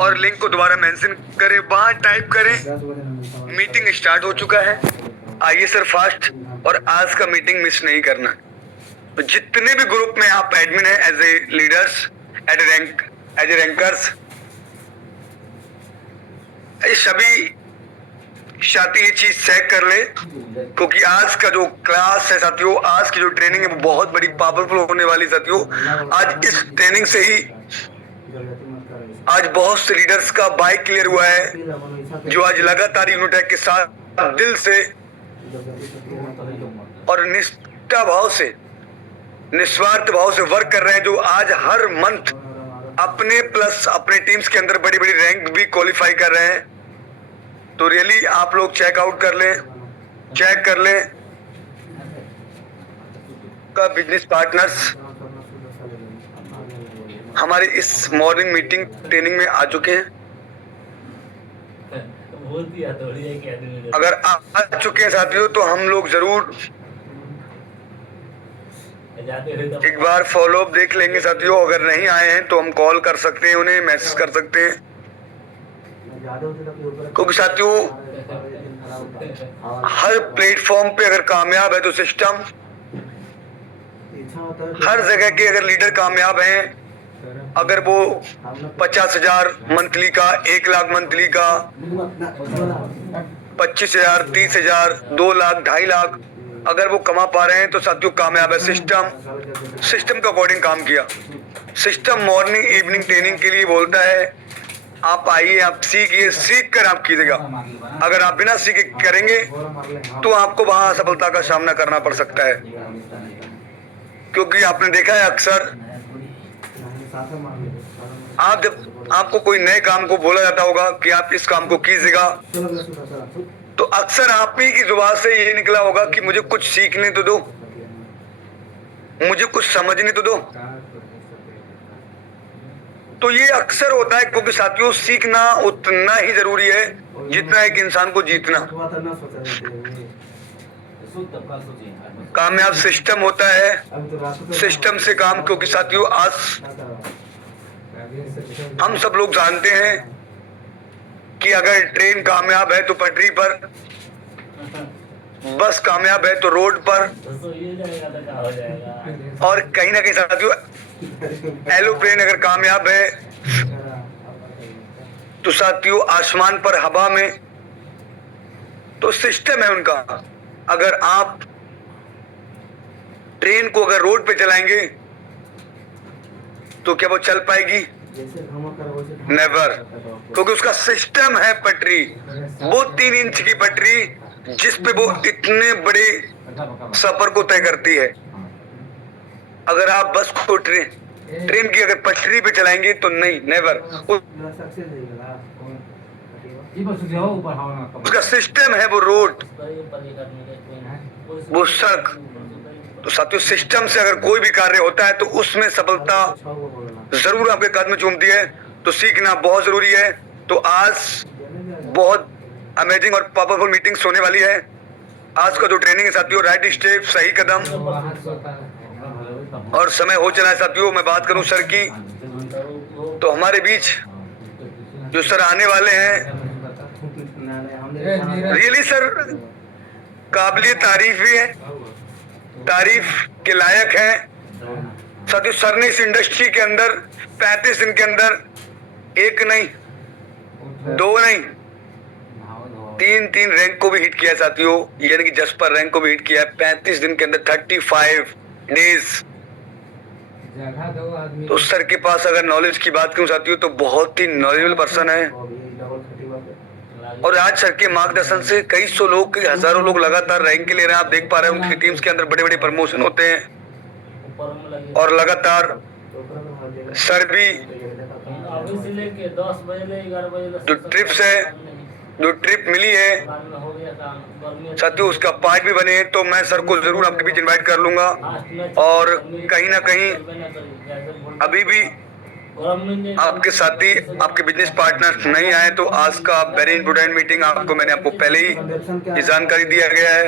और लिंक को दोबारा मेंशन करें, वहां टाइप करें मीटिंग स्टार्ट हो चुका है, आइए सर फास्ट, और आज का मीटिंग मिस नहीं करना। तो जितने भी ग्रुप में आप एडमिन हैं, as a leaders, as a rankers, सभी साथी ये चीज चेक कर ले, क्योंकि आज का जो क्लास है साथियों, आज की जो ट्रेनिंग है वो बहुत बड़ी पावरफुल होने वाली साथियों। आज इस ट्रेनिंग से ही आज बहुत से लीडर्स का बाइक क्लियर हुआ है, जो आज लगातार यूनिटेक के साथ दिल से और निष्ठा भाव से, निस्वार्थ भाव से वर्क कर रहे हैं, जो आज हर मंथ अपने प्लस अपने टीम्स के अंदर बड़ी बड़ी रैंक भी क्वालिफाई कर रहे हैं। तो रियली आप लोग चेकआउट कर लें, चेक कर लें का बिजनेस पार्टनर्स हमारे इस मॉर्निंग मीटिंग ट्रेनिंग में आ चुके हैं। अगर आ चुके हैं साथियों तो हम लोग जरूर एक बार फॉलो अप देख लेंगे साथियों। अगर नहीं आए हैं तो हम कॉल कर सकते हैं, उन्हें मैसेज कर सकते हैं, क्योंकि साथियों हर प्लेटफॉर्म पे अगर कामयाब है तो सिस्टम, हर जगह के अगर लीडर कामयाब हैं, अगर वो 50,000 मंथली का, 1 लाख मंथली का, 25,000, 30,000, 2 लाख, 2.5 लाख अगर वो कमा पा रहे हैं तो साथियों कामयाब है। सिस्टम के अकॉर्डिंग काम किया। सिस्टम मॉर्निंग इवनिंग ट्रेनिंग के लिए बोलता है आप आइए, आप सीखिए, सीख कर आप कीजिएगा। अगर आप बिना सीखे करेंगे तो आपको वहां असफलता का सामना करना पड़ सकता है, क्योंकि आपने देखा है अक्सर आप जब आपको कोई नए काम को बोला जाता होगा कि आप इस काम को कीजिएगा, तो अक्सर आप ही की जुबान से ये निकला होगा कि मुझे कुछ सीखने तो दो, मुझे कुछ समझने तो दो। तो ये अक्सर होता है, क्योंकि साथियों सीखना उतना ही जरूरी है जितना एक इंसान को जीतना। कामयाब सिस्टम होता है, सिस्टम से काम, क्योंकि साथियों आज हम सब लोग जानते हैं कि अगर ट्रेन कामयाब है तो पटरी पर, बस कामयाब है तो रोड पर, और कहीं ना कहीं साथियों एरोप्लेन अगर कामयाब है तो साथियों आसमान पर, हवा में। तो सिस्टम है उनका। अगर आप ट्रेन को अगर रोड पे चलाएंगे तो क्या वो चल पाएगी? नेवर, क्योंकि उसका सिस्टम है पटरी, वो 3 इंच की पटरी जिस पे वो इतने बड़े सफर को तय करती है। अगर आप बस को ट्रेन की अगर पटरी पे चलाएंगे तो नहीं, नेवर। उसका सिस्टम है वो रोड, वो सड़क। तो साथियों सिस्टम से अगर कोई भी कार्य होता है तो उसमें सफलता जरूर आपके कदम चूमती है। तो सीखना बहुत जरूरी है। तो आज बहुत अमेजिंग और पावरफुल मीटिंग्स होने वाली है। आज का जो ट्रेनिंग है साथियों, राइट स्टेप, सही कदम, और समय हो चला है साथियों। मैं बात करूं सर की, तो हमारे बीच जो सर आने वाले हैं, रियली सर काबिलियत तारीफ भी है, तारीफ के लायक है साथियों। सर ने इस इंडस्ट्री के अंदर 35 दिन के अंदर 1 नहीं, 2 नहीं, 3 रैंक को भी हिट किया है साथियों, यानी कि जसपर रैंक को भी हिट किया है 35 दिन के अंदर, 35 डेज। तो सर के पास अगर नॉलेज की बात करूं साथियों तो बहुत ही नॉलेजेबल पर्सन है। और आज सर के मार्गदर्शन से कई सौ लोग, कई हजारों लोग लगातार रैंक के ले रहे हैं। आप देख पा रहे हैं उनकी टीम्स के अंदर बड़े बड़े प्रमोशन होते हैं, और लगातार सर भी जो ट्रिप मिली है साथियों उसका पार्ट भी बने, तो मैं सर को जरूर आपके बीच इनवाइट कर लूंगा। और कहीं ना कहीं अभी भी आपके साथी, आपके बिजनेस पार्टनर नहीं आए तो आज का वेरी इंपोर्टेंट मीटिंग आपको, मैंने आपको पहले ही ये जानकारी दिया गया है।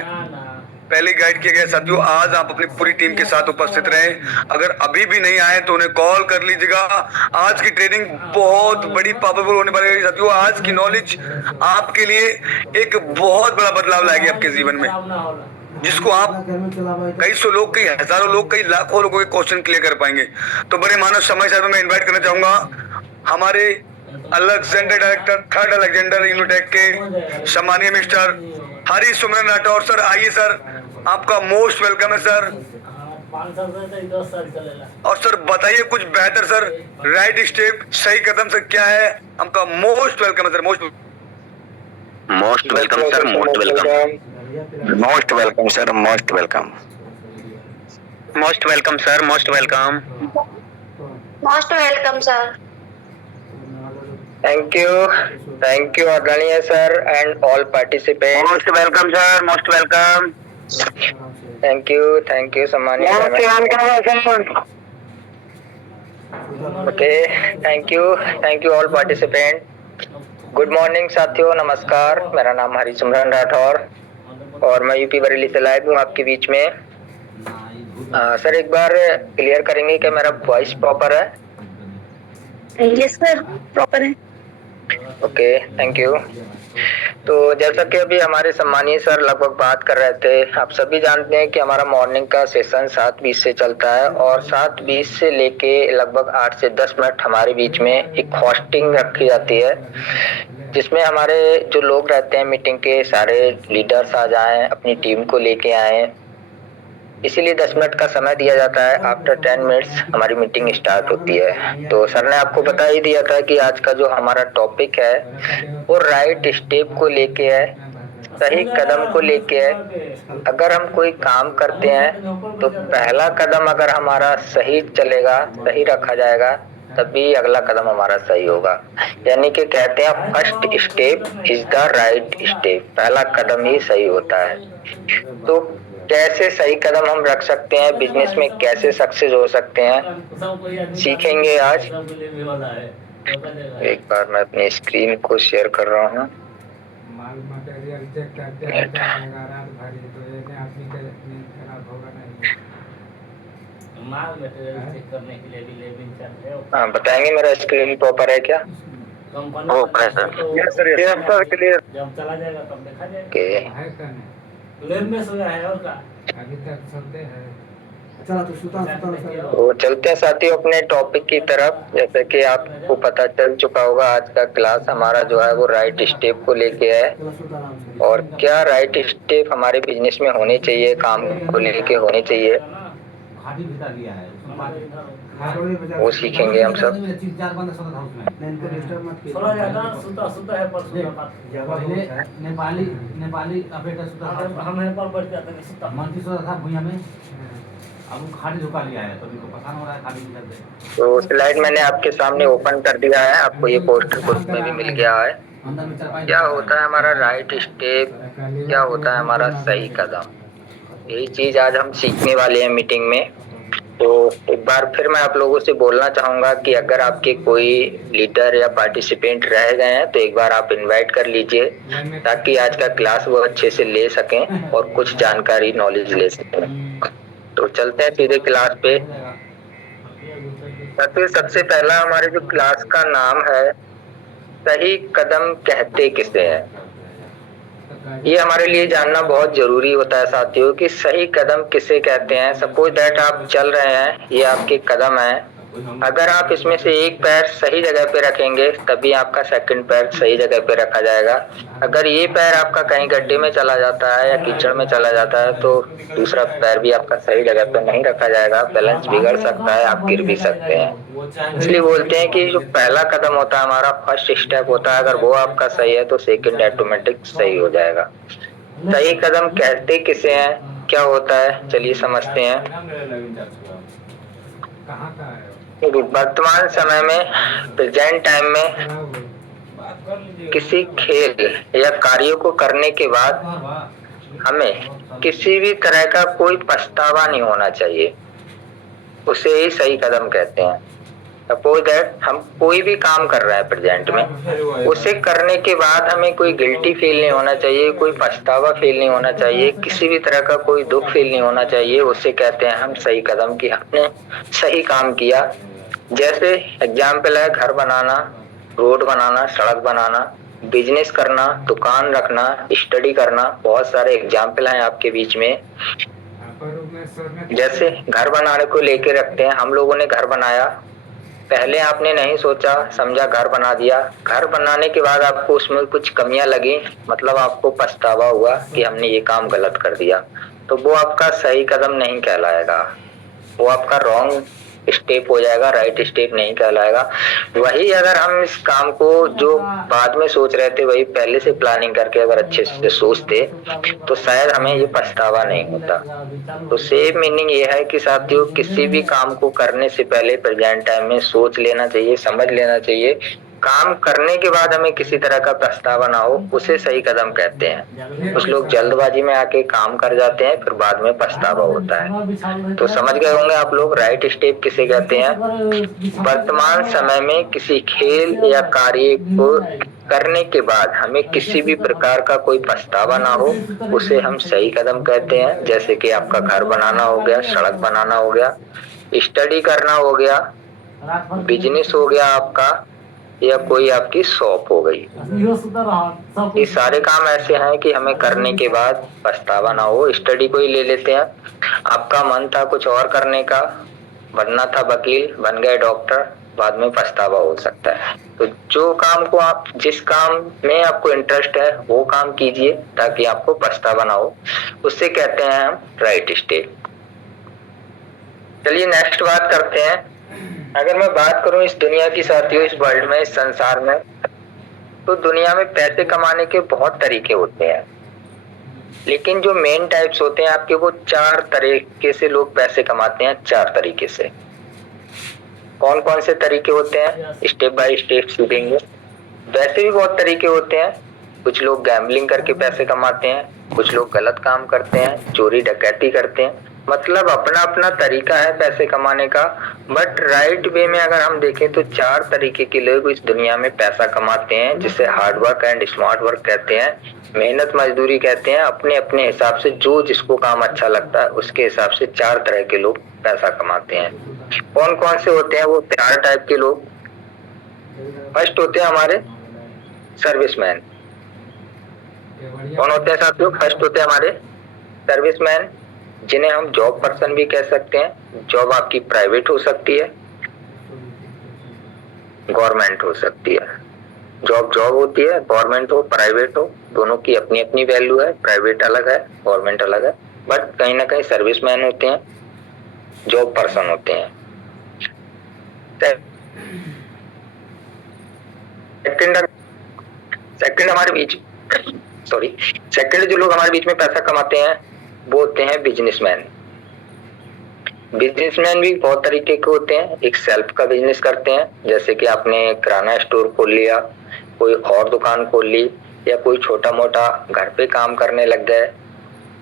पहले गाइड किया गया साथियों। आज आप अपनी पूरी टीम के साथ उपस्थित रहें। अगर अभी भी नहीं आए तो उन्हें कॉल कर लीजिएगा। आज की ट्रेनिंग बहुत बड़ी पावरफुल होने वाली है साथियों। आज की नॉलेज आपके लिए एक बहुत बड़ा बदलाव लाएगी आपके जीवन में, जिसको आप कई सौ लोग, कई हजारों लोग, कई लाखों लोगों के क्वेश्चन क्लियर कर पाएंगे। तो बड़े मानव समय साहब में इन्वाइट करना चाहूंगा हमारे Alexander director, third Alexander Unitech के सम्मानीय मिस्टर हरी सुमरन राठौर सर। आइए सर, आपका मोस्ट वेलकम है सर। और सर बताइए कुछ बेहतर सर, राइट स्टेप, सही कदम सर क्या है? आपका मोस्ट वेलकम है sir. Most welcome sir, most welcome. Most welcome sir, most welcome. Most welcome sir, most welcome. Most welcome sir. Thank you आदरणीय sir and all participant. Most welcome sir, most welcome. Thank you सम्मानीय। Okay, thank you all participant. Good morning साथियों, नमस्कार। मेरा नाम हरी सुमरन राठौर और मैं UP Bareilly से live हूँ आपके बीच में। सर एक बार क्लियर करेंगे कि मेरा वॉइस प्रॉपर है? यस सर, प्रॉपर है। Okay, thank you. तो जैसा कि अभी हमारे सम्मानीय सर लगभग बात कर रहे थे, आप सभी जानते हैं कि हमारा मॉर्निंग का सेशन 7:20 से चलता है और 7:20 से लेके लगभग 8 से 10 मिनट हमारे बीच में एक होस्टिंग रखी जाती है, जिसमें हमारे जो लोग रहते हैं मीटिंग के सारे लीडर्स आ जाएं, अपनी टीम को लेके आए। इसीलिए 10 मिनट का समय दिया जाता है। आफ्टर 10 मिनट्स हमारी मीटिंग स्टार्ट होती है। तो सर ने आपको बता ही दिया था कि आज का जो हमारा टॉपिक है वो राइट स्टेप को लेके है, सही कदम को लेके है। अगर हम कोई काम करते हैं तो पहला कदम अगर हमारा सही चलेगा, सही रखा जाएगा, तभी अगला कदम हमारा सही होगा। यानी कि कहते हैं first step is the right step, पहला कदम ही सही होता है। तो कैसे सही कदम हम रख सकते हैं, बिजनेस में कैसे सक्सेस हो सकते हैं, सीखेंगे आज। एक बार मैं अपनी स्क्रीन को शेयर कर रहा हूँ। हाँ, बताएंगे मेरा स्क्रीन प्रॉपर है क्या? क्लियर। जब चला जाएगा तब देखा जाएगा। ओके, लेन में सोया है और का अभी तक चलते हैं। तो चलते हैं साथियों अपने टॉपिक की तरफ। जैसे कि आपको पता चल चुका होगा, आज का क्लास हमारा जो है वो राइट स्टेप को लेके है और क्या राइट स्टेप हमारे बिजनेस में होने चाहिए, काम को लेके होने चाहिए, वो सीखेंगे हम सब। नेपाली हम नेपाल बढ़ जाते हैं मंत्री सोता था भुइया में, अब वो खाली झुका लिया है तो इनको पता नहीं हो रहा है खाली किधर से। तो स्लाइड मैंने आपके सामने ओपन कर दिया है, आपको ये पोस्टर ग्रुप में भी मिल गया है। क्या होता है हमारा राइट स्टेप, क्या होता है हमारा सही कदम, यही चीज आज हम सीखने वाले हैं मीटिंग में। तो एक बार फिर मैं आप लोगों से बोलना चाहूंगा कि अगर आपके कोई लीडर या पार्टिसिपेंट रह गए हैं तो एक बार आप इनवाइट कर लीजिए, ताकि आज का क्लास वो अच्छे से ले सकें और कुछ जानकारी, नॉलेज ले सकें। तो चलते हैं सीधे क्लास पे। सबसे पहला हमारे जो क्लास का नाम है, सही कदम कहते किसे हैं। ये हमारे लिए जानना बहुत जरूरी होता है साथियों कि सही कदम किसे कहते हैं। सपोज दैट आप चल रहे हैं, ये आपके कदम है। अगर आप इसमें से एक पैर सही जगह पे रखेंगे तभी आपका सेकंड पैर सही जगह पे रखा जाएगा। अगर ये पैर आपका कहीं गड्ढे में चला जाता है या कीचड़ में चला जाता है तो दूसरा पैर भी आपका सही जगह पे नहीं रखा जाएगा, बैलेंस बिगड़ सकता है, आप गिर भी सकते हैं। इसलिए बोलते हैं कि जो पहला कदम होता है हमारा, फर्स्ट स्टेप होता है, अगर वो आपका सही है तो सेकंड ऑटोमेटिक सही हो जाएगा। सही कदम कहते किसे हैं, क्या होता है, चलिए समझते हैं। वर्तमान समय में, प्रेजेंट टाइम में किसी खेल या कार्य को करने के बाद हमें किसी भी तरह का कोई पछतावा नहीं होना चाहिए, उसे ही सही कदम कहते हैं। सपोज दैट हम कोई भी काम कर रहे हैं प्रेजेंट में, उसे करने के बाद हमें कोई गिल्टी फील नहीं होना चाहिए, कोई पछतावा फील नहीं होना चाहिए, किसी भी तरह का कोई दुख फील नहीं होना चाहिए। उसे कहते हैं हम सही कदम की, हमने सही काम किया। जैसे एग्जाम्पल है घर बनाना, रोड बनाना, सड़क बनाना, बिजनेस करना, दुकान रखना, स्टडी करना, बहुत सारे एग्जाम्पल हैं आपके बीच में। जैसे घर बनाने को लेके रखते हैं, हम लोगों ने घर बनाया, पहले आपने नहीं सोचा समझा, घर बना दिया। घर बनाने के बाद आपको उसमें कुछ कमियां लगी, मतलब आपको पछतावा हुआ कि हमने ये काम गलत कर दिया, तो वो आपका सही कदम नहीं कहलाएगा, वो आपका रॉन्ग स्टेप हो जाएगा, राइट स्टेप नहीं कहलाएगा। वही अगर हम इस काम को जो बाद में सोच रहे थे वही पहले से प्लानिंग करके अगर अच्छे से सोचते तो शायद हमें ये पछतावा नहीं होता। तो सेम मीनिंग ये है कि साथियों, किसी भी काम को करने से पहले प्रेजेंट टाइम में सोच लेना चाहिए, समझ लेना चाहिए। काम करने के बाद हमें किसी तरह का पछतावा ना हो, उसे सही कदम कहते हैं। कुछ लोग जल्दबाजी में आके काम कर जाते हैं, फिर बाद में पछतावा होता है। तो समझ गए होंगे आप लोग राइट स्टेप किसे कहते हैं। वर्तमान समय में किसी खेल या कार्य को करने के बाद हमें किसी भी प्रकार का कोई पछतावा ना हो, उसे हम सही कदम कहते हैं। जैसे कि आपका घर बनाना हो गया, सड़क बनाना हो गया, स्टडी करना हो गया, बिजनेस हो गया आपका, या कोई आपकी शॉप हो गई। ये सारे काम ऐसे हैं कि हमें करने के बाद पछतावा ना हो। स्टडी को ही ले लेते हैं, आपका मन था कुछ और करने का, बनना था वकील, बन गए डॉक्टर, बाद में पछतावा हो सकता है। तो जो काम को आप, जिस काम में आपको इंटरेस्ट है वो काम कीजिए ताकि आपको पछतावा ना हो, उससे कहते हैं हम राइट स्टेप। चलिए नेक्स्ट बात करते हैं। अगर मैं बात करूं इस दुनिया की साथियों, इस वर्ल्ड में, इस संसार में, तो दुनिया में पैसे कमाने के बहुत तरीके होते हैं, लेकिन जो मेन टाइप्स होते हैं आपके, वो 4 तरीके से लोग पैसे कमाते हैं। 4 तरीके से। कौन कौन से तरीके होते हैं स्टेप बाय स्टेप सीखेंगे। वैसे भी बहुत तरीके होते हैं। कुछ लोग गैम्बलिंग करके पैसे कमाते हैं, कुछ लोग गलत काम करते हैं, चोरी डकैती करते हैं, मतलब अपना अपना तरीका है पैसे कमाने का। बट राइट वे में अगर हम देखें तो 4 तरीके के लोग इस दुनिया में पैसा कमाते हैं, जिसे hard work and smart work कहते हैं, मेहनत मजदूरी कहते हैं। अपने अपने हिसाब से जो जिसको काम अच्छा लगता है उसके हिसाब से 4 तरह के लोग पैसा कमाते हैं। कौन कौन से होते हैं वो 4 टाइप के लोग। फर्स्ट होते हैं हमारे सर्विसमैन। कौन होते हैं साथियों? फर्स्ट होते हैं हमारे सर्विसमैन, जिन्हें हम जॉब पर्सन भी कह सकते हैं। जॉब आपकी प्राइवेट हो सकती है, गवर्नमेंट हो सकती है। जॉब जॉब होती है, गवर्नमेंट हो प्राइवेट हो, दोनों की अपनी अपनी वैल्यू है। प्राइवेट अलग है, गवर्नमेंट अलग है, बट कहीं ना कहीं सर्विसमैन होते हैं, जॉब पर्सन होते हैं। सेकंड हमारे बीच सेकंड जो लोग हमारे बीच में पैसा कमाते हैं वो होते हैं बिजनेसमैन। बिजनेसमैन भी बहुत तरीके के होते हैं। एक सेल्फ का बिजनेस करते हैं, जैसे कि आपने किराना स्टोर खोल लिया, कोई और दुकान खोल ली, या कोई छोटा मोटा घर पे काम करने लग गए,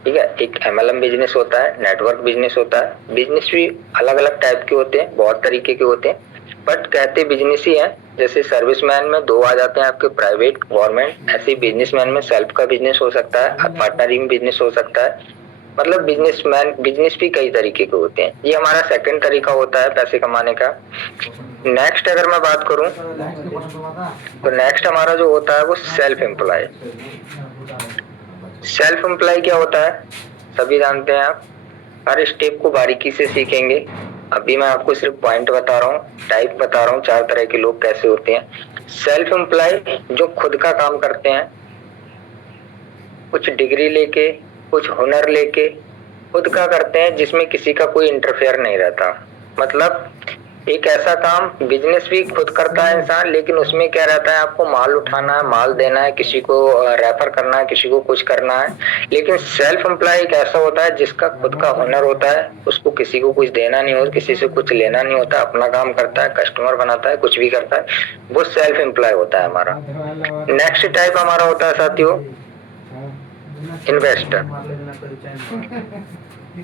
ठीक है। एक MLM बिजनेस होता है, नेटवर्क बिजनेस होता है। बिजनेस भी अलग अलग टाइप के होते हैं, बहुत तरीके के होते हैं, बट कहते बिजनेस ही है। जैसे सर्विसमैन में 2 आ जाते हैं आपके, प्राइवेट, गवर्नमेंट। ऐसे बिजनेसमैन में सेल्फ का बिजनेस हो सकता है, पार्टनरिंग बिजनेस हो सकता है। मतलब बिजनेस भी कई तरीके के होते हैं। ये हमारा सेकंड तरीका होता है पैसे कमाने का। नेक्स्ट अगर मैं बात करूं तो नेक्स्ट हमारा जो होता है वो सेल्फ एम्प्लॉय। सेल्फ एम्प्लॉय क्या होता है सभी जानते हैं आप। हर स्टेप को बारीकी से सीखेंगे। अभी मैं आपको सिर्फ पॉइंट बता रहा हूँ, टाइप बता रहा हूँ, 4 तरह के लोग कैसे होते हैं। सेल्फ एम्प्लॉय जो खुद का काम करते हैं, कुछ डिग्री लेके, कुछ हुनर लेके खुद का करते हैं, जिसमें किसी का कोई इंटरफेयर नहीं रहता। मतलब एक ऐसा काम, बिजनेस भी खुद करता है इंसान, लेकिन उसमें क्या रहता है, आपको माल उठाना है, माल देना है, किसी को रेफर करना है, किसी को कुछ करना है। लेकिन सेल्फ एम्प्लॉय एक ऐसा होता है जिसका खुद का हुनर होता है, उसको किसी को कुछ देना नहीं होता, किसी से कुछ लेना नहीं होता, अपना काम करता है, कस्टमर बनाता है, कुछ भी करता है, वो सेल्फ एम्प्लॉय होता है हमारा। नेक्स्ट टाइप हमारा होता है साथियों इन्वेस्टर।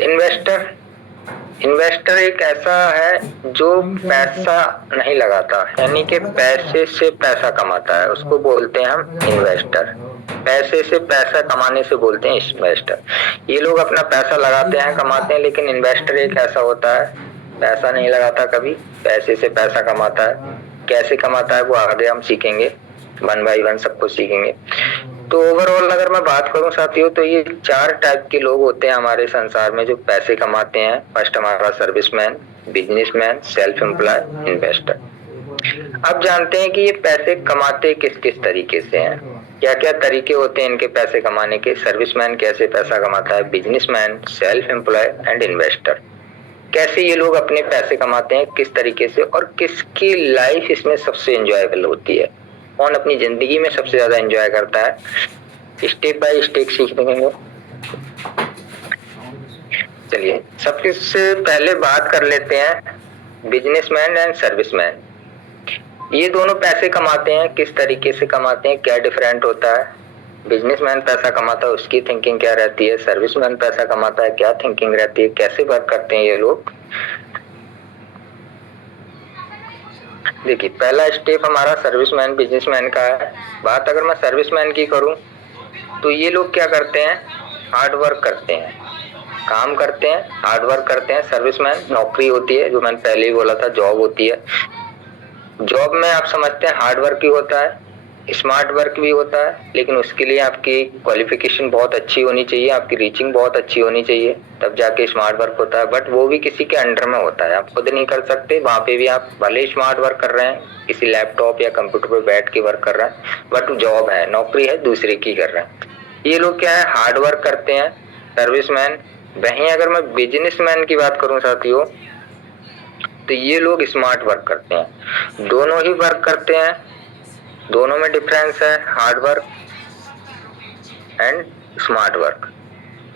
इन्वेस्टर इन्वेस्टर एक ऐसा है जो पैसा नहीं लगाता, यानी कि पैसे से पैसा कमाता है, उसको बोलते हैं हम इन्वेस्टर। पैसे से पैसा कमाने से बोलते हैं इन्वेस्टर। ये लोग अपना पैसा लगाते हैं, कमाते हैं, लेकिन इन्वेस्टर एक ऐसा होता है पैसा नहीं लगाता कभी, पैसे से पैसा कमाता है। कैसे कमाता है वो आगे हम सीखेंगे, 1 by 1 सबको सीखेंगे। तो ओवरऑल अगर मैं बात करूं साथियों, तो ये 4 टाइप के लोग होते हैं हमारे संसार में जो पैसे कमाते हैं। फर्स्ट हमारा serviceman, businessman, self employ, investor. अब जानते हैं कि ये पैसे कमाते किस किस तरीके से हैं, क्या क्या तरीके होते हैं इनके पैसे कमाने के। सर्विसमैन कैसे पैसा कमाता है, businessman, self employ and investor कैसे ये लोग अपने पैसे कमाते हैं, किस तरीके से, और किसकी लाइफ इसमें सबसे एंजॉयबल होती है, कौन अपनी जिंदगी में सबसे ज्यादा एंजॉय करता है। स्टेप बाय स्टेप सीखेंगे। चलिए सबसे पहले बात कर लेते हैं बिजनेसमैन एंड सर्विसमैन। ये दोनों पैसे कमाते हैं, किस तरीके से कमाते हैं, क्या डिफरेंट होता है। बिजनेसमैन पैसा कमाता है, उसकी थिंकिंग क्या रहती है। सर्विसमैन पैसा कमाता है, क्या थिंकिंग रहती है, कैसे वर्क करते हैं ये लोग। देखिए पहला स्टेप हमारा सर्विसमैन बिजनेसमैन का है। बात अगर मैं सर्विसमैन की करूं तो ये लोग क्या करते हैं, हार्ड वर्क करते हैं, काम करते हैं, हार्ड वर्क करते हैं। सर्विसमैन नौकरी होती है, जो मैंने पहले ही बोला था, जॉब होती है। जॉब में आप समझते हैं हार्ड वर्क भी होता है, स्मार्ट वर्क भी होता है, लेकिन उसके लिए आपकी क्वालिफिकेशन बहुत अच्छी होनी चाहिए, आपकी रीचिंग बहुत अच्छी होनी चाहिए, तब जाके स्मार्ट वर्क होता है। बट वो भी किसी के अंडर में होता है, आप खुद नहीं कर सकते। वहां पे भी आप भले स्मार्ट वर्क कर रहे हैं, किसी लैपटॉप या कंप्यूटर पे बैठ के वर्क कर रहे हैं, बट जॉब है, नौकरी है, दूसरे की कर रहे हैं। ये लोग क्या है, हार्ड वर्क करते हैं, सर्विसमैन। वहीं अगर मैं बिजनेसमैन की बात करूं साथियों, तो ये लोग स्मार्ट वर्क करते हैं। दोनों ही वर्क करते हैं, दोनों में डिफरेंस है, hard work and smart work.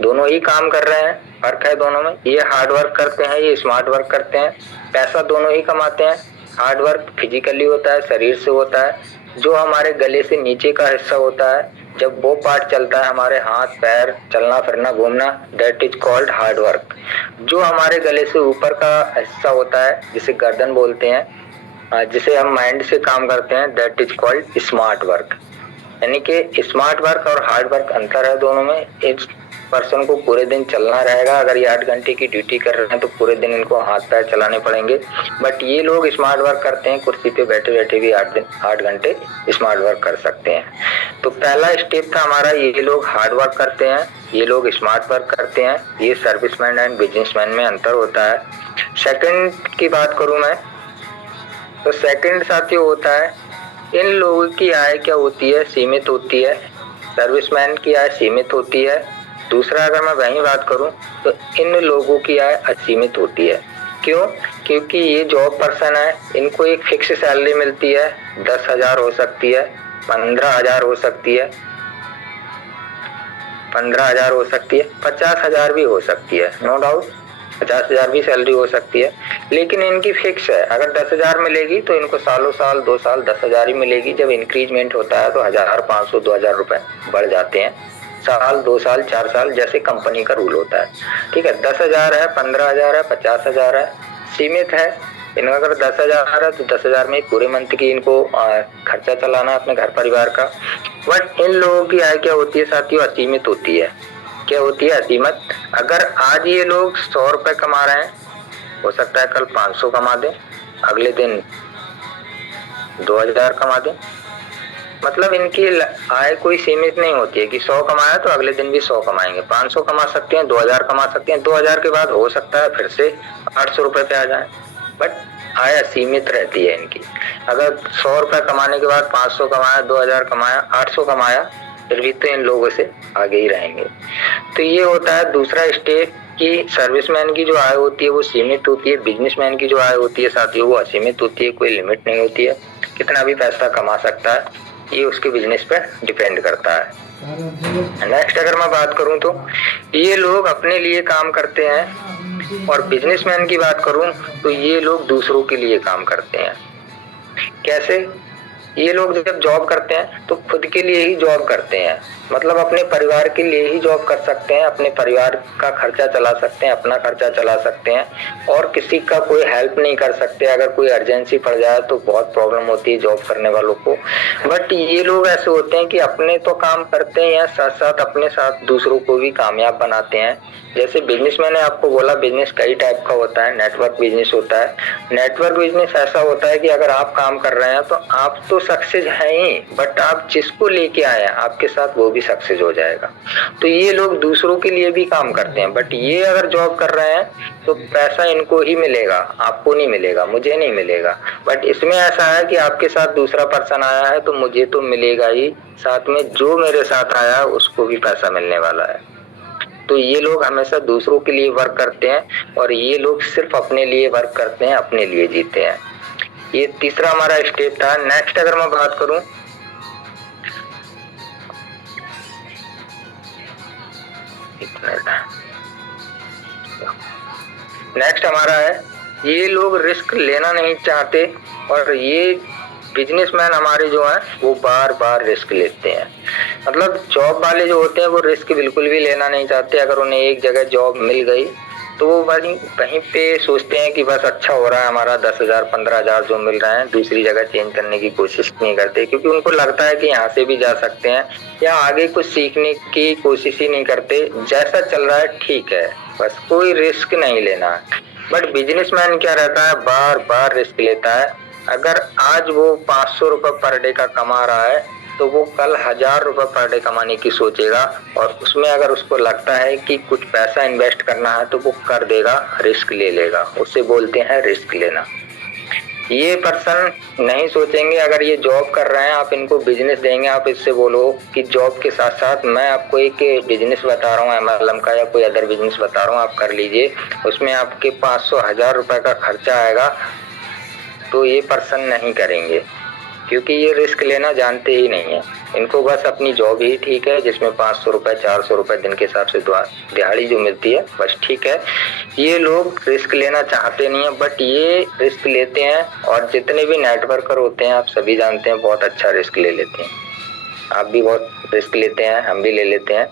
दोनों ही काम कर रहे हैं, फर्क है दोनों में। ये हार्ड वर्क करते हैं, ये स्मार्ट वर्क करते हैं। पैसा दोनों ही कमाते हैं। हार्ड वर्क फिजिकली होता है, शरीर से होता है। जो हमारे गले से नीचे का हिस्सा होता है, जब वो पार्ट चलता है, हमारे हाथ पैर, चलना फिरना घूमना, that is called hard work. जो हमारे गले से ऊपर का हिस्सा होता है, जिसे गर्दन बोलते हैं, जिसे हम माइंड से काम करते हैं, that is called smart work. यानी कि स्मार्ट वर्क और हार्ड वर्क अंतर है दोनों में। इस पर्सन को पूरे दिन चलना रहेगा, अगर ये 8 घंटे की ड्यूटी कर रहे हैं तो पूरे दिन इनको हाथ पैर चलाने पड़ेंगे। बट ये लोग स्मार्ट वर्क करते हैं, कुर्सी पे बैठे बैठे भी 8 घंटे स्मार्ट वर्क कर सकते हैं। तो पहला स्टेप था हमारा, ये लोग हार्ड वर्क करते हैं, ये लोग स्मार्ट वर्क करते हैं। ये सर्विसमैन एंड बिजनेसमैन में अंतर होता है। सेकंड की बात करूं मैं, तो सेकंड साथियों होता है, इन लोगों की आय क्या होती है, सीमित होती है। सर्विसमैन की आय सीमित होती है। दूसरा अगर मैं वहीं बात करूं तो इन लोगों की आय असीमित होती है। क्यों? क्योंकि ये जॉब पर्सन है, इनको एक फिक्स सैलरी मिलती है, 10,000 हो सकती है, 15,000 हो सकती है, 15,000 हो सकती है, 50,000 भी हो सकती है, नो डाउट 50,000 भी सैलरी हो सकती है। लेकिन इनकी फिक्स है, अगर 10,000 मिलेगी तो इनको सालों साल 2 साल 10,000 ही मिलेगी। जब इंक्रीजमेंट होता है तो 1,000, 500, 2,000 रुपए बढ़ जाते हैं, साल 2 साल 4 साल, जैसे कंपनी का रूल होता है। ठीक है, 10,000 है, 15,000 है, 50,000 है, सीमित है। इनका अगर 10,000 है तो 10,000 में पूरे मंथ की इनको खर्चा चलाना है अपने घर परिवार का। बट इन लोगों की आय क्या होती है साथियों, असीमित होती है। क्या होती है, असीमित। अगर आज ये लोग 100 रुपए कमा रहे हैं, हो सकता है कल 500 कमा दें, अगले दिन 2,000 कमा दें। मतलब इनकी आय कोई सीमित नहीं होती है कि 100 कमाया तो अगले दिन भी 100 कमाएंगे। 500 कमा सकते हैं, 2,000 कमा सकते हैं, 2,000 के बाद हो सकता है फिर से 800 रुपए पे आ जाए। बट आय असीमित रहती है इनकी। अगर 100 रुपए कमाने के बाद 500 कमाया, 2,000 कमाया, 800 कमाया, फिर भी तो इन लोगों से आगे ही रहेंगे। तो ये होता है दूसरा स्टेप कि सर्विसमैन की जो आय होती है वो सीमित होती है, बिजनेसमैन की जो आय होती है साथियों वो असीमित होती है, कोई लिमिट नहीं होती है, कितना भी पैसा कमा सकता है, ये उसके बिजनेस पे डिपेंड करता है। नेक्स्ट अगर मैं बात करूं तो ये लोग अपने लिए काम करते हैं, और बिजनेसमैन की बात करूं तो ये लोग दूसरों के लिए काम करते हैं। कैसे? ये लोग जब जॉब करते हैं तो खुद के लिए ही जॉब करते हैं, मतलब अपने परिवार के लिए ही जॉब कर सकते हैं, अपने परिवार का खर्चा चला सकते हैं, अपना खर्चा चला सकते हैं और किसी का कोई हेल्प नहीं कर सकते। अगर कोई इमरजेंसी पड़ जाए तो बहुत प्रॉब्लम होती है जॉब करने वालों को। बट ये लोग ऐसे होते हैं कि अपने तो काम करते हैं, साथ साथ अपने साथ दूसरों को भी कामयाब बनाते हैं। जैसे बिजनेस मैंने आपको बोला, बिजनेस कई टाइप का होता है। नेटवर्क बिजनेस होता है। नेटवर्क बिजनेस ऐसा होता है कि अगर आप काम कर रहे हैं तो आप तो सक्सेस हैं ही, बट आप जिसको लेके आए हैं आपके साथ वो भी सक्सेस हो जाएगा। तो ये लोग दूसरों के लिए भी काम करते हैं, बट ये अगर जॉब कर रहे हैं तो पैसा इनको ही मिलेगा, आपको नहीं मिलेगा, मुझे नहीं मिलेगा। बट इसमें ऐसा है कि आपके साथ दूसरा पर्सन आया है तो मुझे तो मिलेगा ही, साथ में जो मेरे साथ आया उसको भी पैसा मिलने वाला है। तो ये लोग हमेशा दूसरों के लिए वर्क करते हैं और ये लोग सिर्फ अपने लिए वर्क करते हैं, अपने लिए जीते हैं। ये तीसरा हमारा स्टेप था। नेक्स्ट अगर मैं बात करूं, नेक्स्ट हमारा है, ये लोग रिस्क लेना नहीं चाहते और ये बिजनेसमैन हमारे जो हैं वो बार बार रिस्क लेते हैं। मतलब जॉब वाले जो होते हैं वो रिस्क बिल्कुल भी लेना नहीं चाहते। अगर उन्हें एक जगह जॉब मिल गई तो वो वहीं पे सोचते हैं कि बस अच्छा हो रहा है हमारा, 10,000 15,000 जो मिल रहा है, दूसरी जगह चेंज करने की कोशिश नहीं करते, क्योंकि उनको लगता है कि यहाँ से भी जा सकते हैं, या आगे कुछ सीखने की कोशिश ही नहीं करते। जैसा चल रहा है ठीक है, बस कोई रिस्क नहीं लेना। बट बिजनेसमैन क्या रहता है, बार बार रिस्क लेता है। अगर आज वो 500 रुपए पर डे का कमा रहा है तो वो कल 1,000 रुपए पर डे कमाने की सोचेगा, और उसमें अगर उसको लगता है कि कुछ पैसा इन्वेस्ट करना है तो वो कर देगा, रिस्क ले लेगा। उसे बोलते हैं रिस्क लेना। ये पर्सन नहीं सोचेंगे, अगर ये जॉब कर रहे हैं आप इनको बिजनेस देंगे, आप इससे बोलो कि जॉब के साथ साथ मैं आपको एक बिजनेस बता रहा हूँ MLM का या कोई अदर बिजनेस बता रहा हूँ, आप कर लीजिए, उसमें आपके 500-1,000 रुपए का खर्चा आएगा, तो ये पर्सन नहीं करेंगे, क्योंकि ये रिस्क लेना जानते ही नहीं है। इनको बस अपनी जॉब ही ठीक है जिसमें 500 रुपए 400 रुपए दिन के हिसाब से दिहाड़ी जो मिलती है बस ठीक है। ये लोग रिस्क लेना चाहते नहीं है, बट ये रिस्क लेते हैं। और जितने भी नेटवर्कर होते हैं आप सभी जानते हैं बहुत अच्छा रिस्क ले लेते हैं। आप भी बहुत रिस्क लेते हैं, हम भी ले लेते हैं।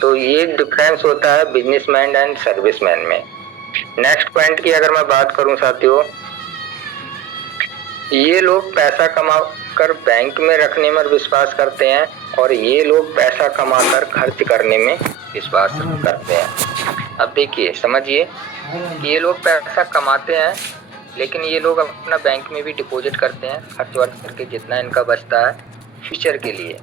तो ये डिफरेंस होता है बिजनेसमैन एंड सर्विसमैन में। नेक्स्ट पॉइंट की अगर मैं बात करूं साथियों, ये लोग पैसा कमा कर बैंक में रखने में विश्वास करते हैं और ये लोग पैसा कमाकर खर्च करने में विश्वास करते हैं। अब देखिए समझिए कि ये लोग पैसा कमाते हैं लेकिन ये लोग अपना बैंक में भी डिपॉजिट करते हैं, खर्च वर्च करके जितना इनका बचता है फ्यूचर के लिए,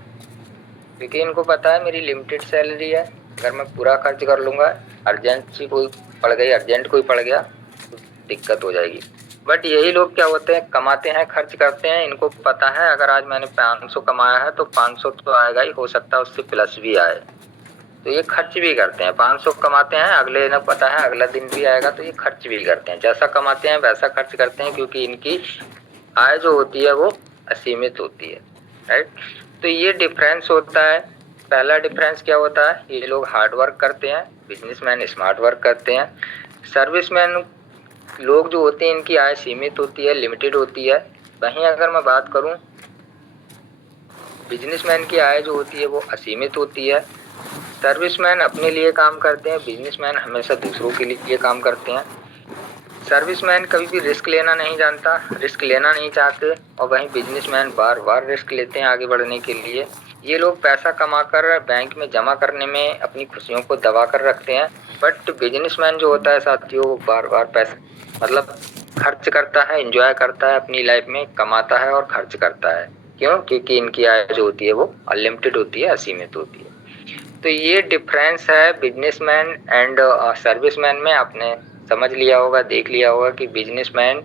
क्योंकि इनको पता है मेरी लिमिटेड सैलरी है, अगर मैं पूरा खर्च कर लूँगा, अर्जेंसी कोई पड़ गई, अर्जेंट कोई पड़ गया तो दिक्कत हो जाएगी। बट यही लोग क्या होते हैं, कमाते हैं खर्च करते हैं। इनको पता है अगर आज मैंने 500 कमाया है तो 500 तो आएगा ही, हो सकता है उससे प्लस भी आए, तो ये खर्च भी करते हैं। 500 कमाते हैं, अगले ने पता है अगला दिन भी आएगा, तो ये खर्च भी करते हैं। जैसा कमाते हैं वैसा खर्च करते हैं, क्योंकि इनकी आय जो होती है वो असीमित होती है, राइट। तो ये डिफरेंस होता है। पहला डिफरेंस क्या होता है, ये लोग हार्ड वर्क करते हैं, बिजनेसमैन स्मार्ट वर्क करते हैं। सर्विसमैन लोग जो होते हैं इनकी आय सीमित होती है, लिमिटेड होती है। वहीं अगर मैं बात करूं, बिजनेसमैन की आय जो होती है वो असीमित होती है। सर्विसमैन अपने लिए काम करते हैं, बिजनेसमैन हमेशा दूसरों के लिए काम करते हैं। सर्विसमैन कभी भी रिस्क लेना नहीं जानता, रिस्क लेना नहीं चाहते, और वहीं बिजनेसमैन बार बार रिस्क लेते हैं आगे बढ़ने के लिए। ये लोग पैसा कमाकर बैंक में जमा करने में अपनी खुशियों को दबा कर रखते हैं, बट बिजनेसमैन जो होता है साथियों वो बार बार पैसा मतलब खर्च करता है, एंजॉय करता है अपनी लाइफ में, कमाता है और खर्च करता है। क्यों? क्योंकि इनकी आय जो होती है वो अनलिमिटेड होती है, असीमित होती है। तो ये डिफरेंस है बिजनेसमैन एंड सर्विसमैन में। आपने समझ लिया होगा, देख लिया होगा कि बिजनेसमैन,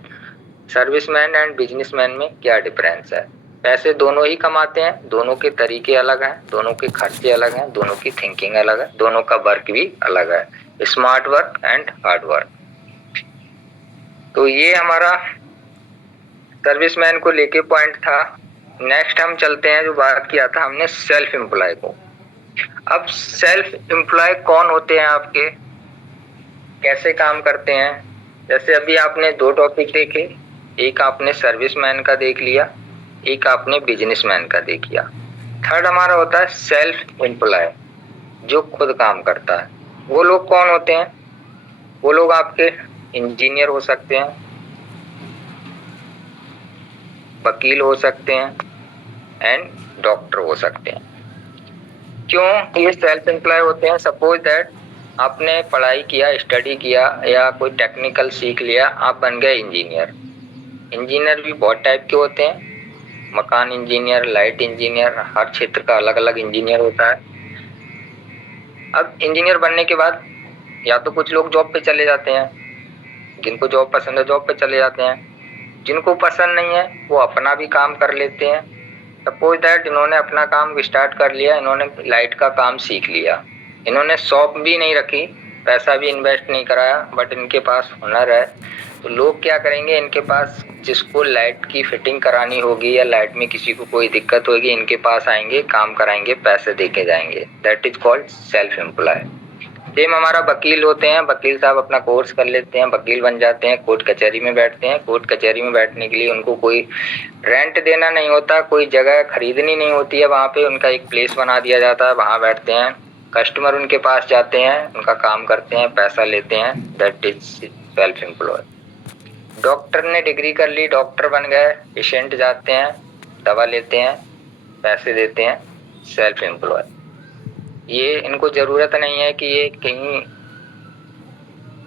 सर्विसमैन एंड बिजनेसमैन में क्या डिफरेंस है। पैसे दोनों ही कमाते हैं, दोनों के तरीके अलग हैं, दोनों के खर्चे अलग हैं, दोनों की थिंकिंग अलग है, दोनों का वर्क भी अलग है, smart work and hard work. तो ये हमारा सर्विसमैन को लेके पॉइंट था। नेक्स्ट हम चलते हैं, जो बात किया था हमने सेल्फ एम्प्लॉय को। अब सेल्फ एम्प्लॉय कौन होते हैं आपके, कैसे काम करते हैं। जैसे अभी आपने 2 टॉपिक देखे, एक आपने सर्विसमैन का देख लिया, एक आपने बिजनेसमैन का देख लिया। थर्ड हमारा होता है सेल्फ एम्प्लॉय, जो खुद काम करता है। वो लोग कौन होते हैं? वो लोग आपके इंजीनियर हो सकते हैं, वकील हो सकते हैं एंड डॉक्टर हो सकते हैं। क्यों ये सेल्फ एम्प्लॉय होते हैं? सपोज दैट आपने पढ़ाई किया, स्टडी किया या कोई टेक्निकल सीख लिया, आप बन गए इंजीनियर। इंजीनियर भी बहुत टाइप के होते हैं, मकान इंजीनियर, लाइट इंजीनियर, हर क्षेत्र का अलग अलग इंजीनियर होता है। अब इंजीनियर बनने के बाद या तो कुछ लोग जॉब पे चले जाते हैं, जिनको जॉब पसंद है जॉब पे चले जाते हैं, जिनको पसंद नहीं है वो अपना भी काम कर लेते हैं। सपोज दैट इन्होंने अपना काम स्टार्ट कर लिया, इन्होंने लाइट का काम सीख लिया, इन्होंने शॉप भी नहीं रखी, पैसा भी इन्वेस्ट नहीं कराया, बट इनके पास हुनर है, तो लोग क्या करेंगे, इनके पास जिसको लाइट की फिटिंग करानी होगी या लाइट में किसी को कोई दिक्कत होगी, इनके पास आएंगे, काम कराएंगे, पैसे दे के जाएंगे। That is called self employ. Same हमारा वकील होते हैं, वकील साहब अपना कोर्स कर लेते हैं, वकील बन जाते हैं, कोर्ट कचहरी में बैठते हैं। कोर्ट कचहरी में बैठने के लिए उनको कोई रेंट देना नहीं होता, कोई जगह खरीदनी नहीं होती है, वहाँ पे उनका एक प्लेस बना दिया जाता है, वहाँ बैठते हैं, कस्टमर उनके पास जाते हैं, उनका काम करते हैं, पैसा लेते हैं। That is self employ. Doctor ने डिग्री कर ली, डॉक्टर बन गए, पेशेंट जाते हैं, दवा लेते हैं, पैसे देते हैं, सेल्फ एम्प्लॉय। ये इनको जरूरत नहीं है कि ये कहीं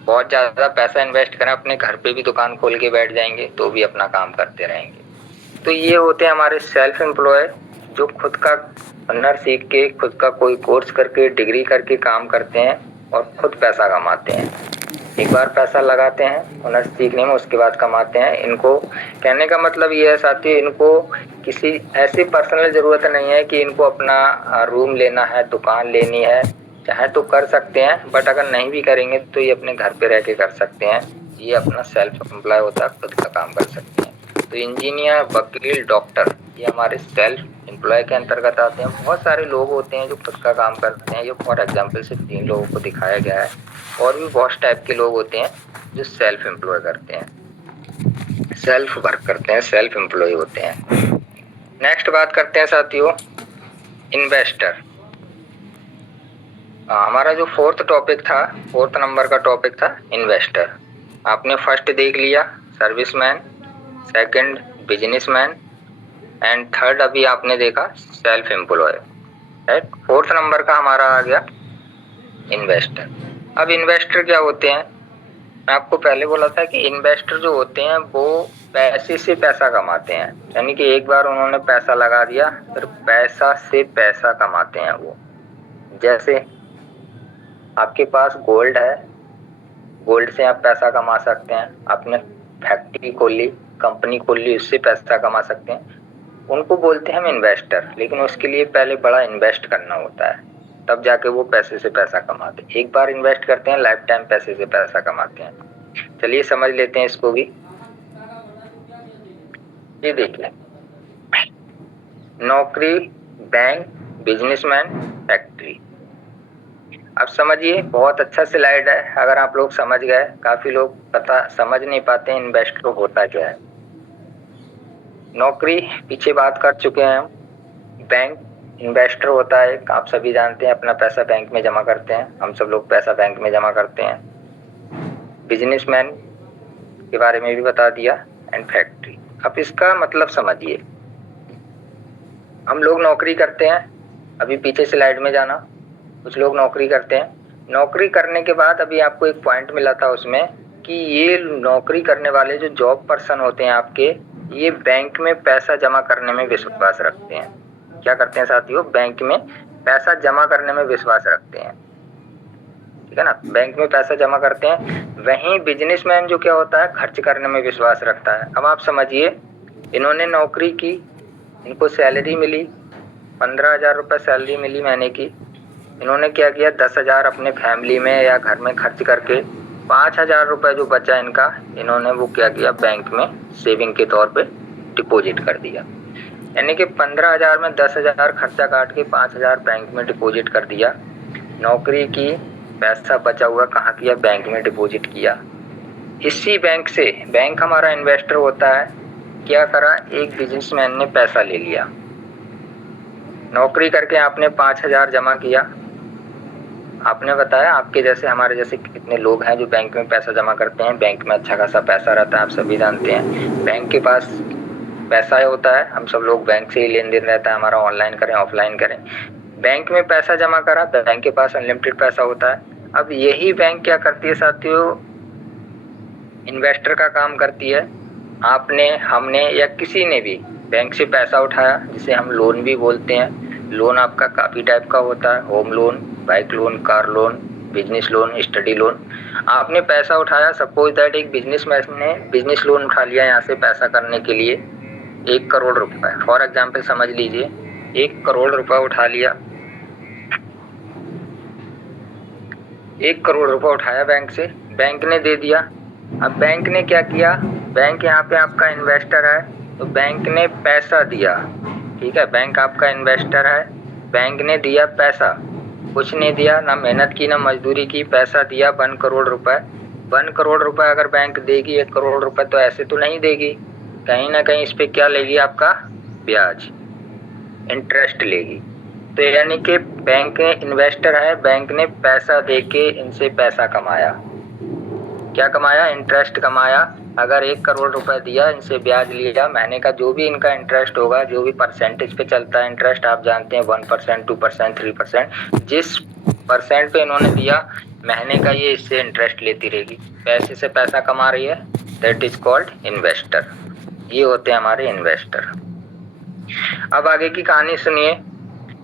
बहुत ज्यादा पैसा इन्वेस्ट करें, अपने घर पे भी दुकान खोल के बैठ जाएंगे तो भी अपना काम करते रहेंगे। तो ये होते हैं हमारे सेल्फ एम्प्लॉय, जो खुद का हुनर सीख के, खुद का कोई कोर्स करके, डिग्री करके काम करते हैं और खुद पैसा कमाते हैं। एक बार पैसा लगाते हैं हुनर सीखने में, उसके बाद कमाते हैं। इनको कहने का मतलब ये है साथियों, इनको किसी ऐसी पर्सनल जरूरत नहीं है कि इनको अपना रूम लेना है, दुकान लेनी है, चाहे तो कर सकते हैं, बट अगर नहीं भी करेंगे तो ये अपने घर पे रह के कर सकते हैं। ये अपना सेल्फ एम्प्लॉय होता है, खुद का काम कर सकते हैं। तो इंजीनियर, वकील, डॉक्टर ये हमारे सेल्फ एम्प्लॉय के अंतर्गत आते हैं। बहुत सारे लोग होते हैं जो खुद का काम करते हैं, ये फॉर एग्जाम्पल सिर्फ 3 लोगों को दिखाया गया है, और भी बहुत टाइप के लोग होते हैं जो सेल्फ एम्प्लॉय करते हैं, सेल्फ वर्क करते हैं, सेल्फ एम्प्लॉय होते हैं। नेक्स्ट बात करते हैं साथियों, इन्वेस्टर। हमारा जो 4th टॉपिक था, 4th नंबर का टॉपिक था इन्वेस्टर। आपने फर्स्ट देख लिया serviceman, second businessman and third अभी आपने देखा self employ, right. 4th number का हमारा आ गया इन्वेस्टर। अब इन्वेस्टर क्या होते हैं? मैं आपको पहले बोला था कि इन्वेस्टर जो होते हैं वो पैसे से पैसा कमाते हैं, यानी कि एक बार उन्होंने पैसा लगा दिया फिर पैसा से पैसा कमाते हैं वो। जैसे आपके पास गोल्ड है, गोल्ड से आप पैसा कमा सकते हैं, आपने फैक्ट्री खोली, कंपनी खोली, उससे पैसा कमा सकते हैं। उनको बोलते हैं हम इन्वेस्टर, लेकिन उसके लिए पहले बड़ा इन्वेस्ट करना होता है, तब जाके वो पैसे से पैसा कमाते हैं। एक बार इन्वेस्ट करते हैं, लाइफ टाइम पैसे से पैसा कमाते हैं। चलिए समझ लेते हैं इसको भी। ये देखिए, नौकरी, बैंक, बिजनेसमैन, फैक्ट्री। अब समझिए, बहुत अच्छा स्लाइड है, अगर आप लोग समझ गए। काफी लोग पता समझ नहीं पाते हैं इन्वेस्टर होता क्या है। नौकरी पीछे बात कर चुके हैं हम। बैंक इन्वेस्टर होता है, आप सभी जानते हैं, अपना पैसा बैंक में जमा करते हैं, हम सब लोग पैसा बैंक में जमा करते हैं। बिजनेसमैन के बारे में भी बता दिया एंड फैक्ट्री। अब इसका मतलब समझिए, हम लोग नौकरी करते हैं, अभी पीछे स्लाइड में जाना, कुछ लोग नौकरी करते हैं। नौकरी करने के बाद अभी आपको एक पॉइंट मिला था उसमें कि ये नौकरी करने वाले जो जॉब पर्सन होते हैं आपके, ये बैंक में पैसा जमा करने में विश्वास रखते हैं। क्या करते हैं साथियों? बैंक में पैसा जमा करने में विश्वास रखते हैं, ठीक है ना। बैंक में पैसा जमा करते हैं। वहीं बिजनेसमैन जो क्या होता है, खर्च करने में विश्वास रखता है। अब आप समझिए, इन्होंने नौकरी की, इनको सैलरी मिली, 15,000 रुपये सैलरी मिली महीने की। इन्होंने क्या किया, 10,000 अपने फैमिली में या घर में खर्च करके 5,000 रुपये जो बचा इनका, इन्होंने वो क्या किया, बैंक में सेविंग के तौर पे डिपॉजिट कर दिया। यानी कि 15,000 में 10,000 खर्चा काट के 5,000 बैंक में डिपॉजिट कर दिया। नौकरी की, पैसा बचा हुआ कहाँ किया, बैंक में डिपॉजिट किया। इसी बैंक से, बैंक हमारा इन्वेस्टर होता है क्या करा, एक बिजनेसमैन ने पैसा ले लिया, नौकरी करके आपने 5,000 जमा किया। आपने बताया आपके जैसे हमारे जैसे कितने लोग हैं जो बैंक में पैसा जमा करते हैं। बैंक में अच्छा खासा पैसा रहता है, आप सभी जानते हैं। बैंक के पास पैसा होता है, हम सब लोग बैंक से ही लेन देन रहता है हमारा, ऑनलाइन करें ऑफलाइन करें। बैंक में पैसा जमा करा, बैंक के पास अनलिमिटेड पैसा होता है। अब यही बैंक क्या करती है साथियों, इन्वेस्टर का काम करती है। आपने, हमने या किसी ने भी बैंक से पैसा उठाया, जिसे हम लोन भी बोलते हैं। लोन आपका काफ़ी टाइप का होता है, home loan, bike loan, car loan, business loan, study loan. आपने पैसा उठाया, सपोज दैट एक बिजनेसमैन ने बिजनेस लोन उठा लिया यहाँ से पैसा करने के लिए 1 करोड़ रुपए, फॉर एग्जाम्पल समझ लीजिए 1 करोड़ रुपए उठा लिया। 1 करोड़ रुपए उठाया बैंक से, बैंक ने दे दिया। अब बैंक ने क्या किया, बैंक यहाँ पे आपका इन्वेस्टर है, तो बैंक ने पैसा दिया, ठीक है। बैंक आपका इन्वेस्टर है, बैंक ने दिया पैसा, कुछ नहीं दिया, ना मेहनत की ना मजदूरी की, पैसा दिया 1 करोड़ रुपए। 1 करोड़ रुपए अगर बैंक देगी, 1 करोड़ रुपए तो ऐसे तो नहीं देगी, कहीं ना कहीं इस पे क्या लेगी, आपका ब्याज, इंटरेस्ट लेगी। तो यानी कि बैंक इन्वेस्टर है, बैंक ने पैसा देके इनसे पैसा कमाया। क्या कमाया, इंटरेस्ट कमाया। अगर 1 करोड़ रुपए दिया, इनसे ब्याज लिया, महीने का जो भी इनका इंटरेस्ट होगा, जो भी परसेंटेज पे चलता है इंटरेस्ट, आप जानते हैं 1%, 2%, 3%, जिस परसेंट पे इन्होंने दिया, महीने का ये इससे इंटरेस्ट लेती रहेगी। पैसे से पैसा कमा रही है, दैट इज कॉल्ड इन्वेस्टर। ये होते हैं हमारे इन्वेस्टर। अब आगे की कहानी सुनिए।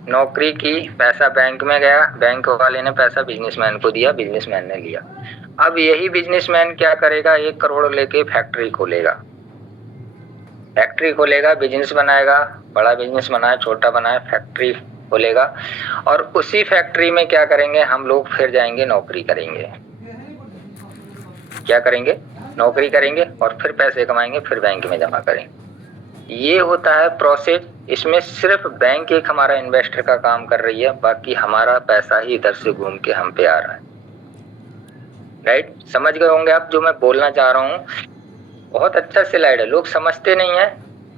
नौकरी की, पैसा बैंक में गया, बैंक वाले ने पैसा बिजनेसमैन को दिया, बिजनेसमैन ने लिया। अब यही बिजनेसमैन क्या करेगा, 1 करोड़ लेके फैक्ट्री खोलेगा। फैक्ट्री खोलेगा, बिजनेस बनाएगा, बड़ा बिजनेस बनाए, छोटा बनाए, फैक्ट्री खोलेगा। और उसी फैक्ट्री में क्या करेंगे, हम लोग फिर जाएंगे नौकरी करेंगे। क्या करेंगे, नौकरी करेंगे और फिर पैसे कमाएंगे, फिर बैंक में जमा करेंगे। ये होता है प्रोसेस। इसमें सिर्फ बैंक एक हमारा इन्वेस्टर का काम कर रही है, बाकी हमारा पैसा ही इधर से घूम के हम पे आ रहा है। राइट, समझ गए होंगे आप जो मैं बोलना चाह रहा हूँ। बहुत अच्छा स्लाइड है, लोग समझते नहीं है।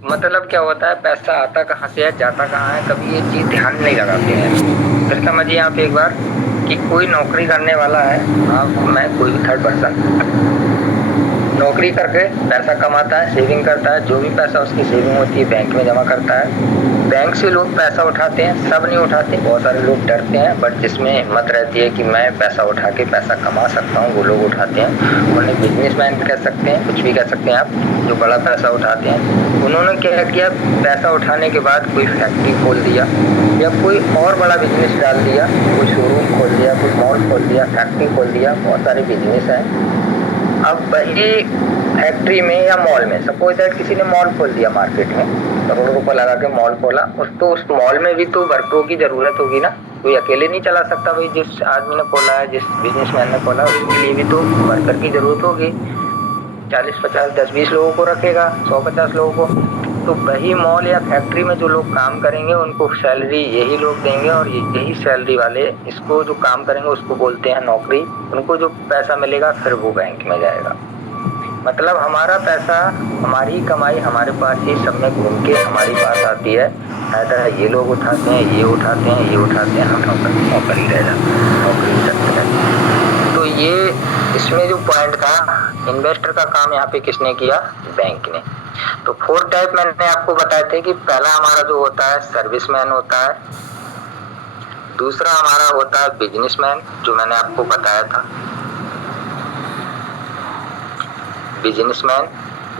मतलब क्या होता है, पैसा आता कहाँ से है, जाता कहाँ है, कभी ये चीज ध्यान नहीं लगाते हैं। फिर समझिए आप एक बार कि कोई नौकरी करने वाला है, आप, मैं, कोई भी थर्ड पर्सन नौकरी करके पैसा कमाता है, सेविंग करता है, जो भी पैसा उसकी सेविंग होती है बैंक में जमा करता है। बैंक से लोग पैसा उठाते हैं, सब नहीं उठाते, बहुत सारे लोग डरते हैं, बट जिसमें हिम्मत रहती है कि मैं पैसा उठा के पैसा कमा सकता हूँ, वो लोग उठाते हैं। उन्हें बिजनेसमैन कह सकते हैं, कुछ भी कह सकते हैं आप, जो बड़ा पैसा उठाते हैं। उन्होंने क्या किया, पैसा उठाने के बाद कोई फैक्ट्री खोल दिया या कोई और बड़ा बिजनेस डाल दिया, कोई शोरूम खोल दिया, कोई मॉल खोल दिया, फैक्ट्री खोल दिया, बहुत सारे बिजनेस हैं। अब वही फैक्ट्री में या मॉल में, सपोज दैट किसी ने मॉल खोल दिया मार्केट में, करोड़ों रुपए लगा के मॉल खोला, तो उस मॉल में भी तो वर्करों की जरूरत होगी ना, कोई अकेले नहीं चला सकता। भाई जिस आदमी ने खोला है, जिस बिजनेसमैन ने खोला, उसके लिए भी तो वर्कर की जरूरत होगी। 40, 50, 10, 20 लोगों को रखेगा, 100-50 लोगों को। तो वही मॉल या फैक्ट्री में जो लोग काम करेंगे उनको सैलरी यही लोग देंगे, और यही सैलरी वाले इसको जो काम करेंगे उसको बोलते हैं नौकरी। उनको जो पैसा मिलेगा फिर वो बैंक में जाएगा। मतलब हमारा पैसा, हमारी कमाई हमारे पास ही सब में घूम के हमारी पास आती है। ऐसा है, ये लोग उठाते हैं, ये उठाते हैं, ये उठाते हैं, हम नौकरी रह जाते हैं, नौकरी करते हैं। तो ये इसमें जो पॉइंट था, इन्वेस्टर का काम यहाँ पे किसने किया, बैंक ने। तो 4 टाइप मैंने आपको बताए थे कि पहला हमारा जो होता है सर्विसमैन होता है, दूसरा हमारा होता है बिजनेसमैन, जो मैंने आपको बताया था बिजनेसमैन,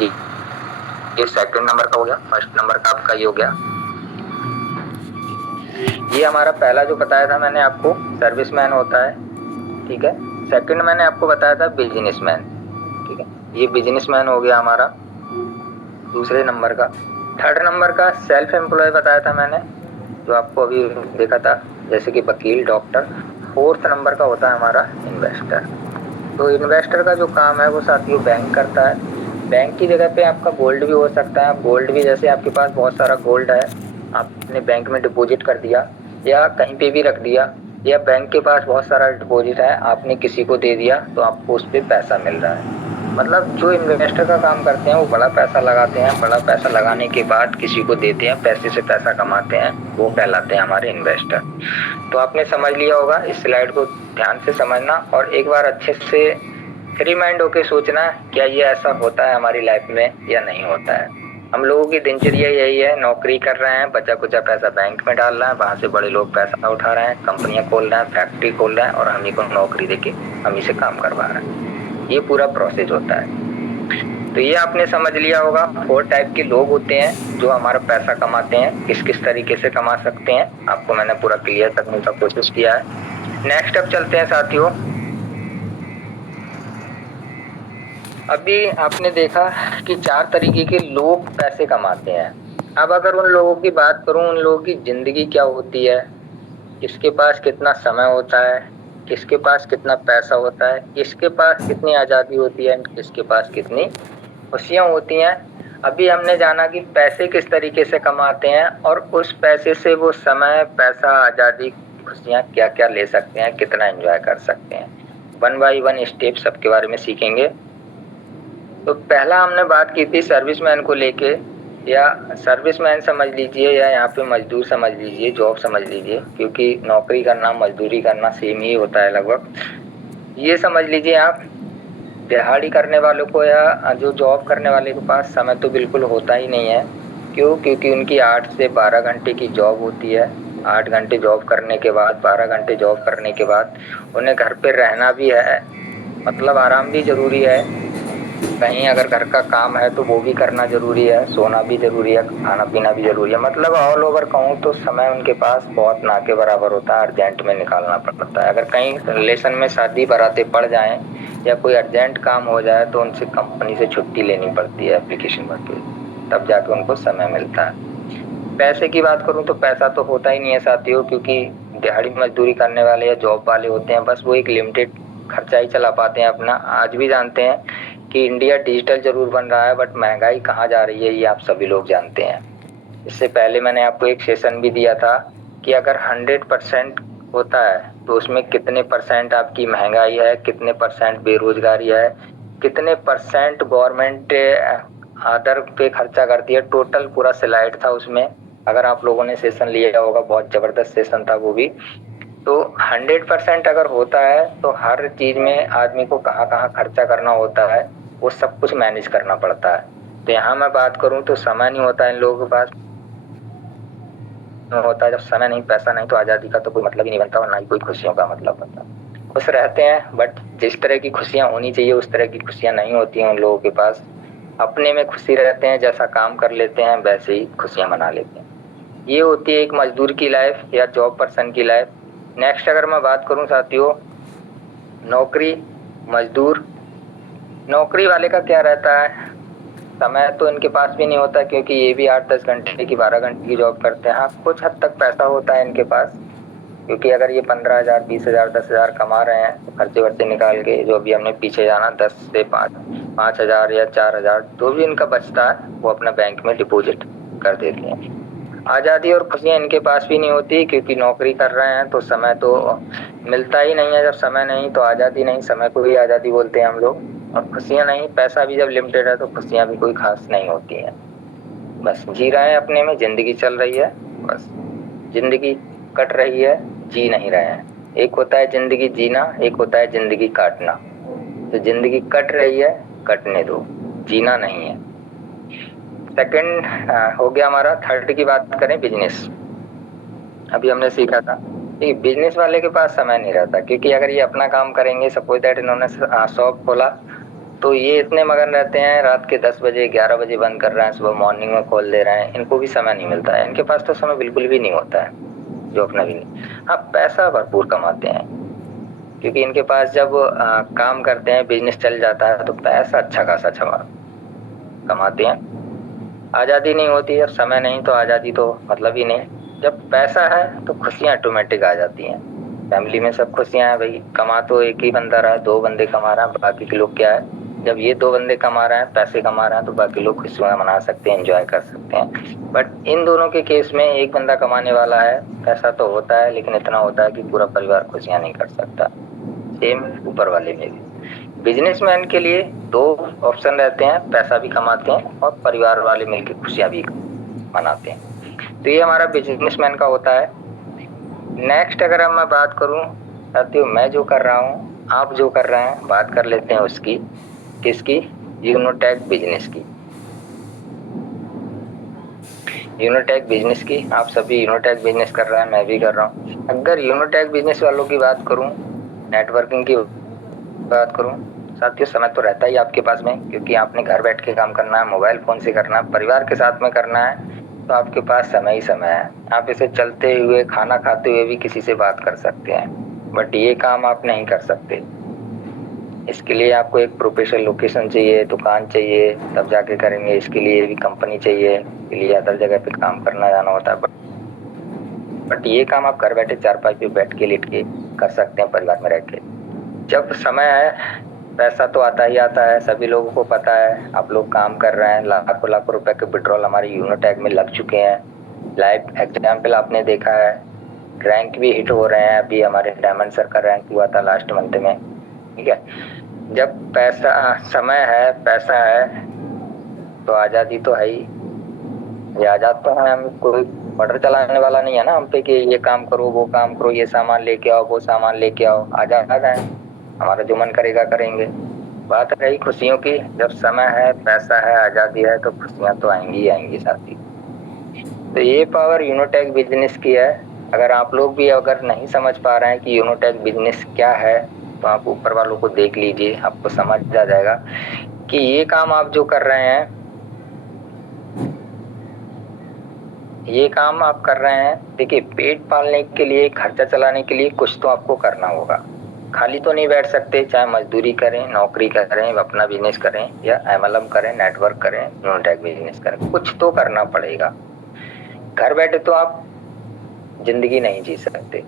ये सेकंड नंबर का हो गया। फर्स्ट नंबर का आपका ये हो गया, ये हमारा पहला जो बताया था मैंने आपको सर्विसमैन होता है, ठीक है। सेकंड मैंने आपको बताया था बिजनेसमैन, ठीक है, ये बिजनेसमैन हो गया हमारा दूसरे नंबर का। थर्ड नंबर का सेल्फ एम्प्लॉय बताया था मैंने, जो आपको अभी देखा था, जैसे कि वकील, डॉक्टर। फोर्थ नंबर का होता है हमारा इन्वेस्टर। तो इन्वेस्टर का जो काम है वो साथियों बैंक करता है। बैंक की जगह पे आपका गोल्ड भी हो सकता है। आप गोल्ड भी, जैसे आपके पास बहुत सारा गोल्ड है, आपने बैंक में डिपॉजिट कर दिया या कहीं पे भी रख दिया, या बैंक के पास बहुत सारा डिपॉजिट है, आपने किसी को दे दिया तो आपको उस पर पैसा मिल रहा है, मतलब जो इन्वेस्टर का काम करते हैं वो बड़ा पैसा लगाते हैं, बड़ा पैसा लगाने के बाद किसी को देते हैं, पैसे से पैसा कमाते हैं, वो कहलाते हैं हमारे इन्वेस्टर। तो आपने समझ लिया होगा, इस स्लाइड को ध्यान से समझना और एक बार अच्छे से फ्री माइंड होके सोचना क्या ये ऐसा होता है हमारी लाइफ में या नहीं होता है। हम लोगों की दिनचर्या यही है, नौकरी कर रहे हैं, बचा कुचा पैसा बैंक में डाल रहे हैं, वहां से बड़े लोग पैसा उठा रहे हैं, कंपनियां खोल रहे हैं, फैक्ट्री खोल रहे हैं और हम ही को नौकरी देके हम ही से काम करवा रहे हैं। ये पूरा प्रोसेस होता है। तो ये आपने समझ लिया होगा 4 टाइप के लोग होते हैं जो हमारा पैसा कमाते हैं, किस किस तरीके से कमा सकते हैं, आपको मैंने पूरा क्लियर करने का कोशिश किया है। नेक्स्ट अब चलते हैं साथियों। अभी आपने देखा कि 4 तरीके के लोग पैसे कमाते हैं। अब अगर उन लोगों की बात करूं, उन लोगों की जिंदगी क्या होती है, किसके पास कितना समय होता है, किसके पास कितना पैसा होता है, किसके पास कितनी आज़ादी होती है, किसके पास कितनी खुशियां होती हैं। अभी हमने जाना कि पैसे किस तरीके से कमाते हैं और उस पैसे से वो समय, पैसा, आज़ादी, खुशियां क्या क्या ले सकते हैं, कितना एंजॉय कर सकते हैं। 1 बाय 1 स्टेप सबके बारे में सीखेंगे। तो पहला हमने बात की थी सर्विसमैन को लेके, या सर्विसमैन समझ लीजिए या यहाँ पे मजदूर समझ लीजिए, जॉब समझ लीजिए, क्योंकि नौकरी करना मजदूरी करना सेम ही होता है लगभग। ये समझ लीजिए आप, दिहाड़ी करने वालों को या जो जॉब करने वाले के पास समय तो बिल्कुल होता ही नहीं है। क्यों? क्योंकि उनकी 8 से 12 घंटे की जॉब होती है। 8 घंटे जॉब करने के बाद, 12 घंटे जॉब करने के बाद उन्हें घर पे रहना भी है, मतलब आराम भी जरूरी है। कहीं अगर घर का काम है तो वो भी करना जरूरी है, सोना भी जरूरी है, खाना पीना भी जरूरी है। मतलब ऑल ओवर कहूँ तो समय उनके पास बहुत ना के बराबर होता है, अर्जेंट में निकालना पड़ता है। अगर कहीं रिलेशन में शादी बारातें पड़ जाएं या कोई अर्जेंट काम हो जाए तो उनसे कंपनी से छुट्टी लेनी पड़ती है एप्लीकेशन भर के, तब जाके उनको समय मिलता है। पैसे की बात करूँ तो पैसा तो होता ही नहीं है साथियों, क्योंकि दिहाड़ी मजदूरी करने वाले या जॉब वाले होते हैं, बस वो एक लिमिटेड खर्चा ही चला पाते हैं अपना। आज भी जानते हैं कि इंडिया डिजिटल जरूर बन रहा है, बट महंगाई कहाँ जा रही है ये आप सभी लोग जानते हैं। इससे पहले मैंने आपको एक सेशन भी दिया था कि अगर 100% होता है तो उसमें कितने % आपकी महंगाई है, कितने % बेरोजगारी है, कितने % गवर्नमेंट अदर पे खर्चा करती है। टोटल पूरा स्लाइड था उसमें, अगर आप लोगों ने सेशन लिया होगा, बहुत जबरदस्त सेशन था वो भी। तो 100% अगर होता है तो हर चीज में आदमी को कहाँ कहाँ खर्चा करना होता है वो सब कुछ मैनेज करना पड़ता है। तो यहाँ मैं बात करूँ तो समय नहीं होता इन लोगों के पास होता है। जब समय नहीं, पैसा नहीं, तो आज़ादी का तो कोई मतलब ही नहीं बनता और ना ही कोई खुशियों का मतलब बनता। खुश रहते हैं, बट जिस तरह की खुशियाँ होनी चाहिए उस तरह की खुशियाँ नहीं होती हैं उन लोगों के पास। अपने में खुशी रहते हैं, जैसा काम कर लेते हैं वैसे ही खुशियाँ मना लेते हैं। ये होती है एक मजदूर की लाइफ या जॉब पर्सन की लाइफ। नेक्स्ट अगर मैं बात करूं साथियों, नौकरी, मजदूर। नौकरी वाले का क्या रहता है, समय तो इनके पास भी नहीं होता, क्योंकि ये भी 8-10 घंटे की, 12 घंटे की जॉब करते हैं। हाँ, कुछ हद तक पैसा होता है इनके पास, क्योंकि अगर ये 15,000, 20,000, 10,000 कमा रहे हैं तो खर्चे वर्चे निकाल के, जो भी हमने पीछे जाना, 10 से 5,000 या 4,000 जो भी इनका बचता है वो अपना बैंक में डिपॉजिट कर देते हैं। आज़ादी और खुशियाँ इनके पास भी नहीं होती, क्योंकि नौकरी कर रहे हैं तो समय तो मिलता ही नहीं है। जब समय नहीं तो आज़ादी नहीं, समय को भी आज़ादी बोलते हैं हम लोग। और खुशियाँ नहीं, पैसा भी जब लिमिटेड है तो खुशियाँ भी कोई खास नहीं होती हैं। बस जी रहे हैं अपने में, जिंदगी चल रही है, बस जिंदगी कट रही है, जी नहीं रहे हैं। एक होता है जिंदगी जीना, एक होता है जिंदगी काटना। तो जिंदगी कट रही है, कटने दो, जीना नहीं है। सेकंड हो गया हमारा। थर्ड की बात करें, बिजनेस। अभी हमने सीखा था कि बिजनेस वाले के पास समय नहीं रहता, क्योंकि अगर ये अपना काम करेंगे, सपोज दैट इन्होंने शॉप खोला, तो ये इतने मगन रहते हैं, रात के 10 बजे 11 बजे बंद कर रहे हैं, सुबह मॉर्निंग में खोल दे रहे हैं, इनको भी समय नहीं मिलता है। इनके पास तो समय बिल्कुल भी नहीं होता है, जो अपना भी नहीं। हाँ, पैसा भरपूर कमाते हैं, क्योंकि इनके पास जब काम करते हैं, बिजनेस चल जाता है तो पैसा अच्छा खासा कमाते हैं। आज़ादी नहीं होती, जब समय नहीं तो आज़ादी तो मतलब ही नहीं। जब पैसा है तो खुशियाँ ऑटोमेटिक आ जाती हैं। फैमिली में सब खुशियाँ हैं, भाई कमा तो एक ही बंदा रहा है, 2 बंदे कमा रहे हैं, बाकी के लोग क्या है, जब ये 2 बंदे कमा रहे हैं, पैसे कमा रहे हैं, तो बाकी लोग खुशियाँ मना सकते हैं, एंजॉय कर सकते हैं। बट इन दोनों के केस में एक बंदा कमाने वाला है, पैसा तो होता है लेकिन इतना होता है कि पूरा परिवार खुशियाँ नहीं कर सकता। सेम ऊपर वाले में भी बिजनेसमैन के लिए 2 ऑप्शन रहते हैं, पैसा भी कमाते हैं और परिवार वाले मिलकर खुशियां भी मनाते हैं। तो ये हमारा बिजनेसमैन का होता है। नेक्स्ट अगर अब मैं बात करूं साथियों, मैं जो कर रहा हूं, आप जो कर रहे हैं, बात कर लेते हैं उसकी, किसकी? यूनोटेक बिजनेस की। यूनोटेक बिजनेस की, आप सभी यूनोटेक बिजनेस कर रहे हैं, मैं भी कर रहा हूँ। अगर यूनोटेक बिजनेस वालों की बात करूँ, नेटवर्किंग की बात करूँ साथियों, समय तो रहता ही आपके पास में, क्योंकि आपने घर बैठ के काम करना है, मोबाइल फोन से करना है, परिवार के साथ में करना है, तो आपके पास समय ही समय है। आप इसे चलते हुए, खाना खाते हुए भी किसी से बात कर सकते हैं, बट ये काम आप नहीं कर सकते। इसके लिए आपको एक प्रोफेशनल लोकेशन चाहिए, दुकान चाहिए, तब जाके करेंगे। इसके लिए भी कंपनी चाहिए, इसके लिए अदर जगह पे काम करना जाना होता है। बट ये काम आप घर बैठे चारपाई पे बैठ के लेट के कर सकते हैं, परिवार में रह के। जब समय है, पैसा तो आता ही आता है, सभी लोगों को पता है। आप लोग काम कर रहे हैं, लाखों लाखों रुपए के विड्रॉल हमारे यूनोटेक में लग चुके हैं। लाइव एग्जाम्पल आपने देखा है, रैंक भी हिट हो रहे हैं। अभी हमारे डायमंड सर का रैंक हुआ था लास्ट मंथ में, ठीक है। जब पैसा, समय है, पैसा है, तो आजादी तो है ही। ये आजाद तो है, हम कोई ऑर्डर चलाने वाला नहीं है ना हम पे कि ये काम करो, वो काम करो, ये सामान लेके आओ, वो सामान लेके आओ। आजाद है, हमारा जो मन करेगा करेंगे। बात रही खुशियों की, जब समय है, पैसा है, आजादी है, तो खुशियां तो आएंगी ही आएंगी साथी। तो ये पावर यूनोटेक बिजनेस की है। अगर आप लोग भी अगर नहीं समझ पा रहे हैं कि यूनोटेक बिजनेस क्या है, तो आप ऊपर वालों को देख लीजिए, आपको समझ आ जाएगा कि ये काम आप जो कर रहे हैं, ये काम आप कर रहे हैं, देखिए पेट पालने के लिए, खर्चा चलाने के लिए कुछ तो आपको करना होगा। खाली तो नहीं बैठ सकते, चाहे मजदूरी करें, नौकरी करें, अपना बिजनेस करें, या MLM करें, नेटवर्क करें, यूनोटेक बिजनेस करें, कुछ तो करना पड़ेगा। घर बैठे तो आप जिंदगी नहीं जी सकते।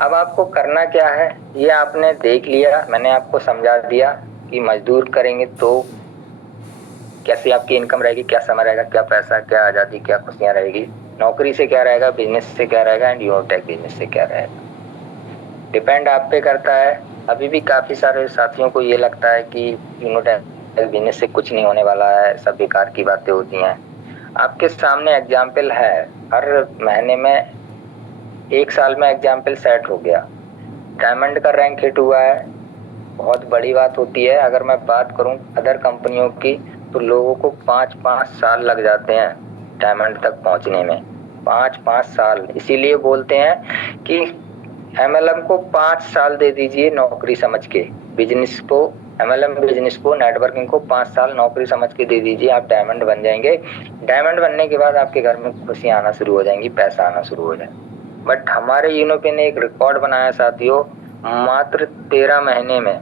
अब आपको करना क्या है, ये आपने देख लिया, मैंने आपको समझा दिया कि मजदूर करेंगे तो कैसे आपकी इनकम रहेगी, क्या समय रहेगा, क्या पैसा, क्या आजादी, क्या खुशियां रहेगी, नौकरी से क्या रहेगा, बिजनेस से क्या रहेगा, एंड यूनोटेक बिजनेस से क्या रहेगा। डिपेंड आप पे करता है। अभी भी काफी सारे साथियों को ये लगता है कि यूनोटेक बिजनेस से कुछ नहीं होने वाला है, सब बेकार की बातें होती हैं। आपके सामने एग्जाम्पल है, हर महीने में, 1 साल में एग्जाम्पल सेट हो गया, डायमंड का रैंक हिट हुआ है, बहुत बड़ी बात होती है। अगर मैं बात करूं अदर कंपनियों की, तो लोगों को 5-5 साल लग जाते हैं डायमंड तक पहुंचने में, 5-5 साल। इसीलिए बोलते हैं कि MLM को 5 साल दे दीजिए नौकरी समझ के, बिजनेस को, MLM बिजनेस को, नेटवर्किंग को 5 साल नौकरी समझ के दे दीजिए, आप डायमंड बन जाएंगे। डायमंड बनने के बाद आपके घर में खुशियां आना शुरू हो जाएंगी, पैसा आना शुरू हो जाएगा। बट हमारे यूनोपे ने एक रिकॉर्ड बनाया साथियों, मात्र 13 महीने में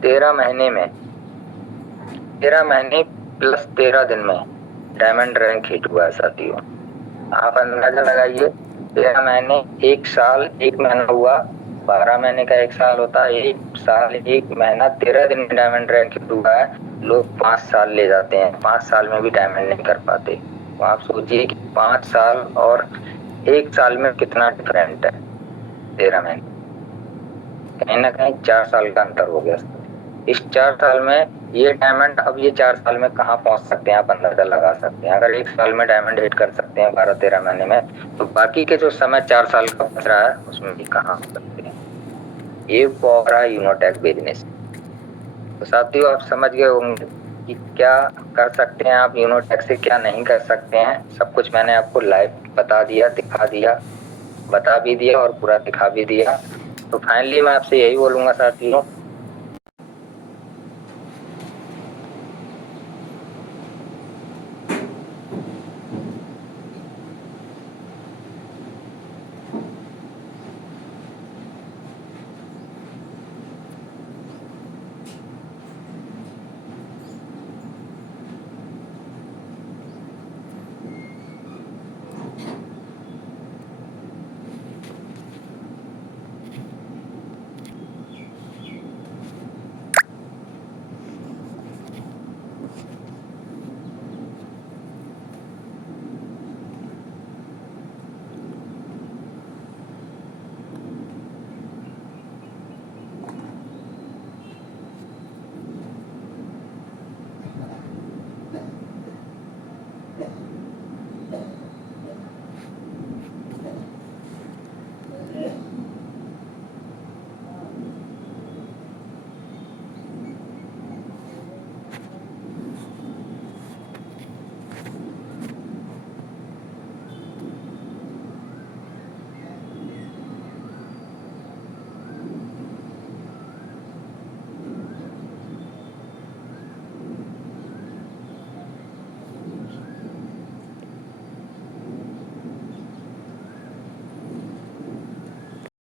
13 महीने प्लस 13 दिन में डायमंड रैंक हिट हुआ है साथियों। आप अंदाजा लगाइए, 13 महीने, 1 साल 1 महीना हुआ, 12 महीने का 1 साल होता है, 1 साल 1 महीना 13 दिन में डायमंड रैंक हिट हुआ है। लोग 5 साल ले जाते हैं, 5 साल में भी डायमंड नहीं कर पाते। तो आप सोचिए कि 5 साल और 1 साल में कितना डिफरेंट है। 13 महीने, कहीं ना कहीं 4 साल का अंतर हो गया। इस 4 साल में ये डायमंड, अब ये 4 साल में कहाँ पहुंच सकते हैं, आप अंदाजा लगा सकते हैं। अगर 1 साल में डायमंड हिट कर सकते हैं 12-13 महीने में, तो बाकी के जो समय 4 साल का बच रहा है, उसमें भी कहाँ हो सकते हैं। ये पावर है यूनोटेक बिजनेस। तो साथियों, आप समझ गए होंगे कि क्या कर सकते हैं आप यूनोटेक से, क्या नहीं कर सकते हैं। सब कुछ मैंने आपको लाइव बता दिया, दिखा दिया, बता भी दिया और पूरा दिखा भी दिया। तो फाइनली मैं आपसे यही बोलूंगा साथियों